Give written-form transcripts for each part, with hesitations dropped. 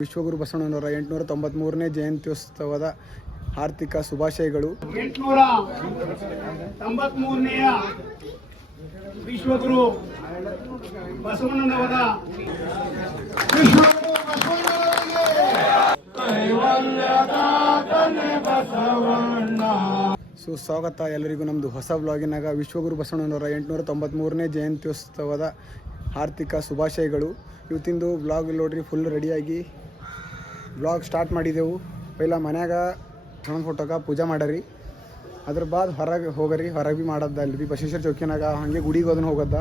ವಿಶ್ವಗುರು ಬಸವಣ್ಣನವರ 893ನೇ ಜಯಂತ್ಯೋತ್ಸವದ ಆರ್ಥಿಕ ಶುಭಾಶಯಗಳು. 893ನೇ ವಿಶ್ವಗುರು ಬಸವಣ್ಣನವರ ಸುಸ್ವಾಗತ ಎಲ್ಲರಿಗೂ ನಮ್ಮದು ಹೊಸ ವ್ಲಾಗಿನಾಗ ವಿಶ್ವಗುರು ಬಸವಣ್ಣನವರ 893ನೇ ಜಯಂತ್ಯೋತ್ಸವದ ಆರ್ಥಿಕ ಶುಭಾಶಯಗಳು. ಇವತ್ತಿಂದು ವ್ಲಾಗ್ ನೋಡ್ರಿ, ಫುಲ್ ರೆಡಿಯಾಗಿ ವ್ಲಾಗ್ ಸ್ಟಾರ್ಟ್ ಮಾಡಿದೆವು. ಪೈಲ ಮನ್ಯಾಗ ಹಣ್ಣು ಫೋಟೋಗ ಪೂಜೆ ಮಾಡರಿ, ಅದ್ರ ಬಾದ್ ಹೊರಗೆ ಹೋಗರಿ. ಹೊರಗೆ ಭೀ ಮಾಡೋದ ಅಲ್ಲಿ ಭೀ ಬಸವೇಶ್ವರ ಚೌಕಿನಾಗ ಹಾಗೆ ಗುಡಿಗೆ ಹೋದನ್ನು ಹೋಗೋದ.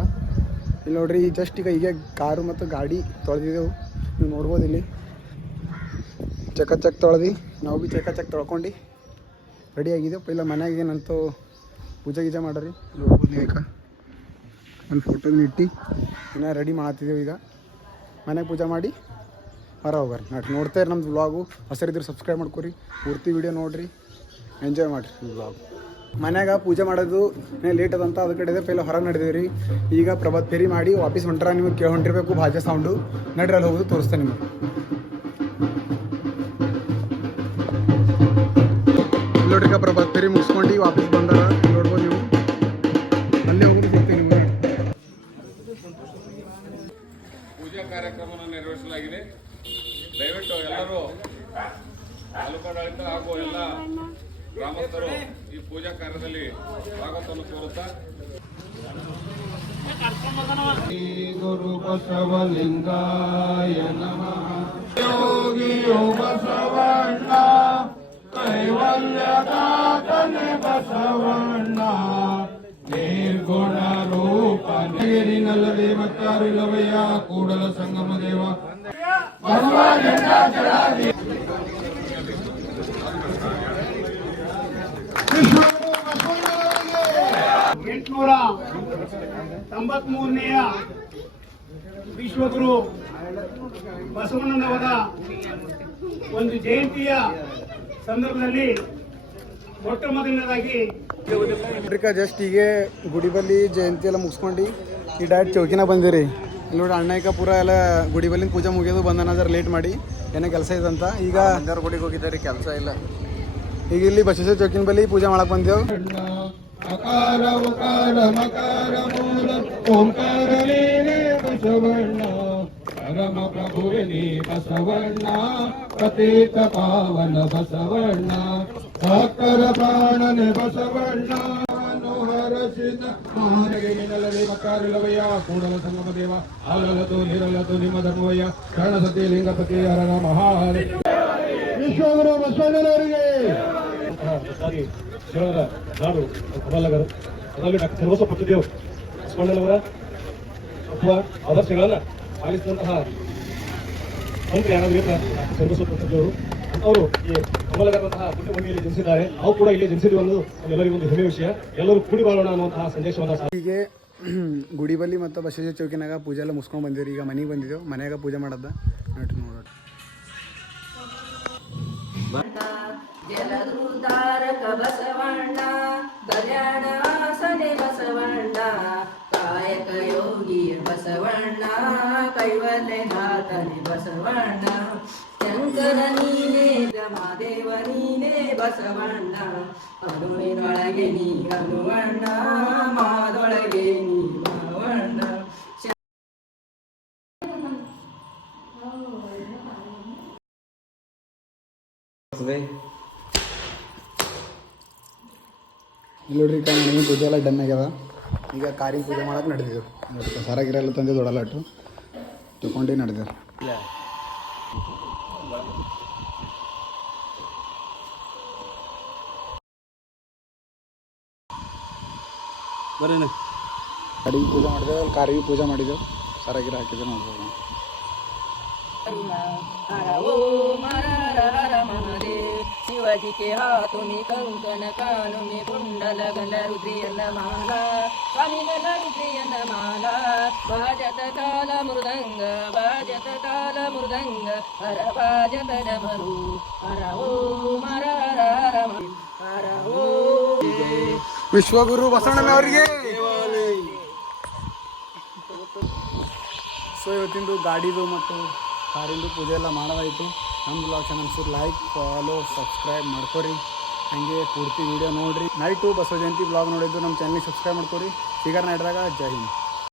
ಇಲ್ಲಿ ನೋಡ್ರಿ, ಜಸ್ಟ್ ಈಗ ಹೀಗೆ ಕಾರು ಮತ್ತು ಗಾಡಿ ತೊಳೆದಿದ್ದೆವು. ನೀವು ನೋಡ್ಬೋದು ಇಲ್ಲಿ ಚಕ್ ತೊಳೆದು ನಾವು ಭೀ ಚಕ್ ತೊಳ್ಕೊಂಡು ರೆಡಿ ಆಗಿದ್ದೆವು. ಪೈಲ ಮನ್ಯಾಗ ಏನಂತೂ ಪೂಜೆ ಗೀಜೆ ಮಾಡರಿ. ನೋಡ್ಬೋದು ನೀವು ಈಗ ಅಲ್ಲಿ ಫೋಟೋನ ಇಟ್ಟು ಇನ್ನೂ ರೆಡಿ ಮಾಡತ್ತಿದ್ದೆವು. ಈಗ ಮನೆಗೆ ಪೂಜೆ ಮಾಡಿ ಹೊರ ಹೋಗ್ರಿ. ನೋಡ್ತಾ ಇರಿ ನಮ್ಮದು ವ್ಲಾಗು. ಹೊಸರಿದ್ರೆ ಸಬ್ಸ್ಕ್ರೈಬ್ ಮಾಡ್ಕೊರಿ, ಪೂರ್ತಿ ವಿಡಿಯೋ ನೋಡಿರಿ, ಎಂಜಾಯ್ ಮಾಡಿರಿ ವ್ಲಾಗ್. ಮನ್ಯಾಗ ಪೂಜೆ ಮಾಡೋದು ಲೇಟ್ ಅದಂತ ಅದ್ರ ಕಡೆ ಪೈಲ ಹೊರಗೆ ನಡೆದೇವ್ರಿ. ಈಗ ಪ್ರಭಾತ್ ಫೇರಿ ಮಾಡಿ ವಾಪಸ್ ಹೊಂಟ್ರ. ನಿಮಗೆ ಹೊಂಟಿರ್ಬೇಕು ಭಾಜಾ ಸೌಂಡು. ನಡ್ರಿ ಅಲ್ಲಿ ಹೋಗೋದು ತೋರಿಸ್ತೇನೆ ನಿಮಗೆ. ನೋಡ್ರಿ, ಪ್ರಭಾತ್ ಫೇರಿ ಮುಗಿಸ್ಕೊಂಡು ವಾಪಸ್ ಬಂದಾರ. ನೋಡ್ಬೋದು ನೀವು, ಅಲ್ಲೇ ಹೋಗೋದು ಸಿಗ್ತೀನಿ ನಿಮಗೆ. ಪೂಜಾ ಕಾರ್ಯಕ್ರಮವನ್ನು ನೆರವೇರಿಸಲಾಗಿದೆ. ದಯವಿಟ್ಟು ಎಲ್ಲರೂ ತಾಲೂಕಾಡಳಿತ ಹಾಗೂ ಎಲ್ಲ ಗ್ರಾಮಸ್ಥರು ಈ ಪೂಜಾ ಕಾರ್ಯದಲ್ಲಿ ಭಾಗವತವನ್ನು ಕೋರುತ್ತಾ ಗುರು ಬಸವಲಿಂಗಾಯ ನಮಃ. ಯೋಗಿಯೋ ಬಸವಣ್ಣ, ಕೈವಲ್ಯದಾತನೆ ಬಸವಣ್ಣ, ನಿರ್ಗುಣ ರೂಪ ನೀರಿನಲ್ಲದೆ ಮತ್ತಾರಿಲ್ಲವಯ್ಯ ಕೂಡಲ ಸಂಗಮ ದೇವ. 893ನೇ ವಿಶ್ವಗುರು ಬಸವಣ್ಣನವರ ಒಂದು ಜಯಂತಿಯ ಸಂದರ್ಭದಲ್ಲಿ ಮೊಟ್ಟ ಮೊದಲನೇದಾಗಿ ಜಸ್ಟ್ ಹೀಗೆ ಗುಡಿ ಬಲ್ಲಿ ಜಯಂತಿ ಎಲ್ಲ ಮುಗಿಸ್ಕೊಂಡು ಈ ಡೈರೆಕ್ಟ್ ಚೌಕಿನ ಬಂದಿರಿ. ಇಲ್ಲಿ ನೋಡಿ, ಅಣ್ಣಯ್ಕ ಪೂರ ಎಲ್ಲ ಗುಡಿ ಬಲ್ಲಿಂದ ಪೂಜೆ ಮುಗಿಯೋದು ಬಂದನ. ಜರ ಲೇಟ್ ಮಾಡಿ ಏನೋ ಕೆಲಸ ಇದಂತ. ಈಗ ಗುಡಿಗೆ ಹೋಗಿದ್ದಾರೆ, ಕೆಲಸ ಇಲ್ಲ. ಈಗ ಇಲ್ಲಿ ಬಸವೇಶ್ವರ ಚೌಕಿನ ಬಲ್ಲಿ ಪೂಜೆ ಮಾಡಕ್ ಬಂದೆವು. ಅಕಾರ ಉಕಾರ ಮಕಾರ ಮೂಲ ಓಂಕಾರ ನೀನೇ ಬಸವಣ್ಣ, ಪರಮ ಪ್ರಭುವೆ ನೀ ಬಸವಣ್ಣ, ಪತಿತ ಪಾವನ ಬಸವಣ್ಣ, ಭಕ್ತರ ಪ್ರಾಣನೆ ಬಸವಣ್ಣ, ಹರಸಿದ ಮಾನಗೆಲ್ಲವೇ ಮಕಾರಿಲ್ಲವಯ್ಯ ಕೂಡಲ ಸಂಗಮ ದೇವ. ಅಲ್ಲಲತು ನಿರಲ್ಲತು ನಿಮ್ಮ ಧರ್ಮವಯ್ಯ, ಶರಣಸತಿ ಲಿಂಗಪತಿ ಹರನ ಮಹಾಹರಿ. ವಿಶ್ವಗುರು ಬಸವಣ್ಣನವರಿಗೆ ಶಿವರ ನಾಡು ಕಮಲಗರು ಅದರಲ್ಲಿ ಡಾಕ್ಟರ್ ಸರ್ವಸಪಟ್ಟದೇವ್ ಬಸವಣ್ಣನವರ ಅಥವಾ ಆದರ್ಶಗಳನ್ನು ಪಾಲಿಸಿದಂತಹ ಮಂತ್ರಿ ಯಾರಾದ್ರೂ ಸರ್ವಸಪಟ್ಟದೇವರು ಅವರು ಈ ಕಮಲಗರಂತಹ ಪುಣ್ಯಭೂಮಿಯಲ್ಲಿ ಜನಿಸಿದ್ದಾರೆ. ನಾವು ಕೂಡ ಇಲ್ಲಿ ಜನಿಸಿದ್ವಿ ಅನ್ನೋದು ಎಲ್ಲರಿಗೂ ಒಂದು ಹೆಮ್ಮೆ ವಿಷಯ. ಎಲ್ಲರೂ ಕೂಡಿ ಬಾಳೋಣ ಅನ್ನುವಂತಹ ಸಂದೇಶವನ್ನು ಹೀಗೆ ಗುಡಿ ಬಲ್ಲಿ ಮತ್ತು ಬಸವೇಶ್ವರ ಚೌಕಿನಾಗ ಪೂಜೆ ಎಲ್ಲ ಮುಗಿಸ್ಕೊಂಡು ಬಂದಿವ್ರಿ. ಈಗ ಮನೆಗೆ ಬಂದಿದ್ದೆವು. ಮನ್ಯಾಗ ಪೂಜೆ ಮಾಡೋದ ನೋಡ್ರಿ. ಜಲಧೂತಾರಕ ಬಸವಣ್ಣ, ಕಲ್ಯಾಣಾಸನೆ ಬಸವಣ್ಣ, ಕಾಯಕ ಯೋಗಿಯ ಬಸವಣ್ಣ, ಕೈವಲ್ಯದಾತನೆ ಬಸವಣ್ಣ, ಶಂಕರ ನೀನೇ ಮಹಾದೇವ ನೀನೇ ಬಸವಣ್ಣ, ಅರುಣಿನೊಳಗೆ ನೀ ಹನುವಣ್ಣ, ಮಾದೊಳಗೆ ನೀ ಬಸವಣ್ಣ. ಇಲ್ಲಿ ನೋಡ್ರಿ, ಈಗ ಮನೆ ಪೂಜೆ ಎಲ್ಲ ಡನ್ ಆಗ್ಯದ. ಈಗ ಕಾರಿನ ಪೂಜೆ ಮಾಡಕ್ಕೆ ನಡೆದಿದ್ದೆವು. ಸರ ಗಿರ ಎಲ್ಲ ತಂದೆ ದೊಡ್ಡಲಾಟು ತಗೊಂಡು ನಡೆದೆವು. ಅಡಿಗೆ ಪೂಜೆ ಮಾಡಿದೆವು, ಅಲ್ಲಿ ಕಾರಿಗೆ ಪೂಜೆ ಮಾಡಿದೆವು, ಸರ ಗಿರ ಹಾಕಿದ್ದೆವು. ನೋಡ್ಬೋದು शिवाजी के हाथों में कंकन, कानों में कुंडल, गल रुद्रियन माला, स्वामी गल रुद्रियन माला, बाजत काल मृदंग, बाजत काल मृदंग, हर बाजत डमरू, हर ओम हर हर हर ओम. ವಿಶ್ವಗುರು ಬಸವಣ್ಣನವರಿಗೆ. ಸೊ ಇವತ್ತಿಂದು ಗಾಡಿದು ಮತ್ತು ಕಾರಿಂದು ಪೂಜೆ ಎಲ್ಲ ಮಾಡೋದಾಯಿತು. ನಮ್ಮ blog channels like follow subscribe ಮಾಡ್ಕೊರಿ. ಹಾಗೆ ಪೂರ್ತಿ ವೀಡಿಯೋ ನೋಡಿರಿ. ನೈಟು ಬಸವ ಜಯಂತಿ ಬ್ಲಾಗ್ ನೋಡಿದ್ದು ನಮ್ಮ ಚಾನಲ್ಗೆ ಸಬ್ಸ್ಕ್ರೈಬ್ ಮಾಡ್ಕೊರಿ. ಸಿಗರ್ ನೈಟ್ದಾಗ ಜೈ ಹಿಂದ್.